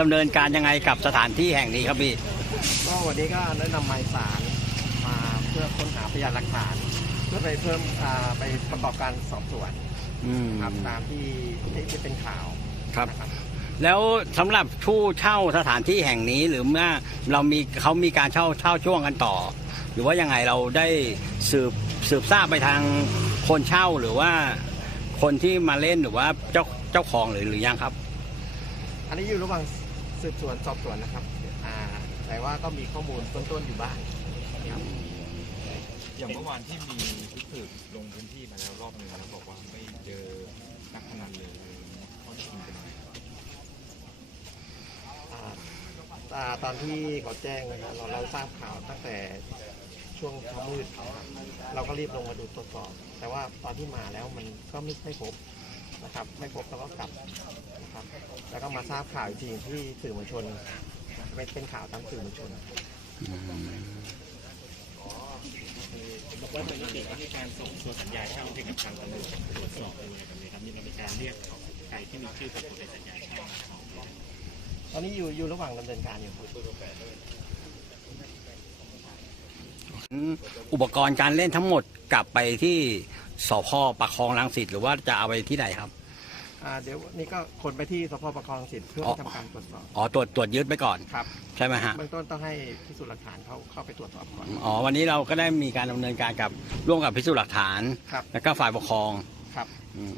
ดำเนินการยังไงกับสถานที่แห่งนี้ครับพี่ก็วันนี้ก็ได้นำหมายสารมาเพื่อค้นหาพยานหลักฐาน เพื่อไปเพิ่มอ่าไปประกอบการสอบสวนอืมครับตามที่ที่ที่เป็นข่าวครับ นะครับ แล้วสำหรับผู้เช่าสถานที่แห่งนี้หรือเมื่อเรามีเขามีการเช่าเช่าช่วงกันต่อ หรือว่ายังไงเราได้สืบสืบทราบไปทางคนเช่าหรือว่าคนที่มาเล่นหรือว่าเจ้าเจ้าของหรือหรือยังครับ อันนี้อยู่ระหว่างสืบสวนสอบสวนนะครับอ่าแต่ว่าก็มีข้อมูลเบื้องต้นอยู่บ้างครับ อย่างเมื่อวานที่มีชุดสืบลงพื้นที่มาแล้วรอบหนึ่งแล้วบอกว่าไม่เจอนักพนันเลยข้อเท็จจริงเป็นยังไงครับอ่าอ่าตอนที่เขาแจ้งนะครับเราเราทราบข่าวตั้งแต่ช่วงเช้ามืดนะครับเราก็รีบลงมาดูตรวจสอบ แต่ว่าตอนที่มาแล้วมันก็ไม่ไม่พบ นะครับ ไม่พบเราก็กลับนะครับแล้วก็มาทราบข่าวอีกทีที่สื่อมวลชนเป็นเป็นข่าวตามสื่อมวลชน บอกว่าตอนนี้เดี๋ยวก็มีการส่งตัวสัญญาเช่าให้กับทางตำรวจตรวจสอบดูอะไรแบบนี้ครับมีการเรียกใครที่มีชื่อปรากฏในสัญญาเช่ามาสอบด้วยตอนนี้อยู่อยู่ระหว่างดำเนินการอยู่ครับอุปกรณ์การเล่นทั้งหมดกลับไปที่ สพประคองรังสิตหรือว่าจะเอาไปที่ไหนครับ อ่าเดี๋ยวนี่ก็คนไปที่สพประคองสิทธิ์เพื่ออ๋อทำการตรวจสอบอ๋อตรวจตรวจยึดไปก่อน ครับใช่ไหมฮะเบื้องต้นต้องให้พิสูจน์หลักฐานเขาเข้าไปตรวจสอบก่อนอ๋อวันนี้เราก็ได้มีการดำเนินการกับร่วมกับพิสูจน์หลักฐาน ครับแล้วก็ฝ่ายปกครองครับ อืม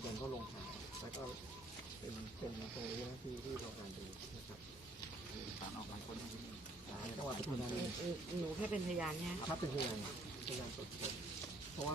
อมวลชนเขาลงข่าวแล้วก็เป็นเป็นตรงนี้นะที่ที่เราการดูนะครับศาลออกหมายค้นศาลจังหวัดปทุมธานีหนูแค่เป็นพยานเนี่ยครับเป็นพยานพยานสดๆเพราะว่า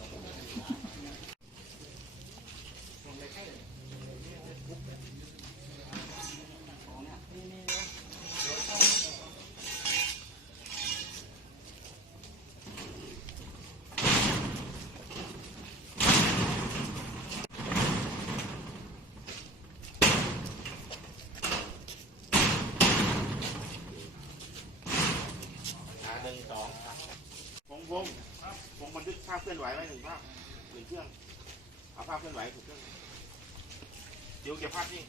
สองวงวงวงบันทึกภาพเคลื่อนไหวไว้หนึ่งภาพหนึ่งเครื่อง เอาภาพเคลื่อนไหวถูกเครื่องเดี๋ยวเก็บภาพนี่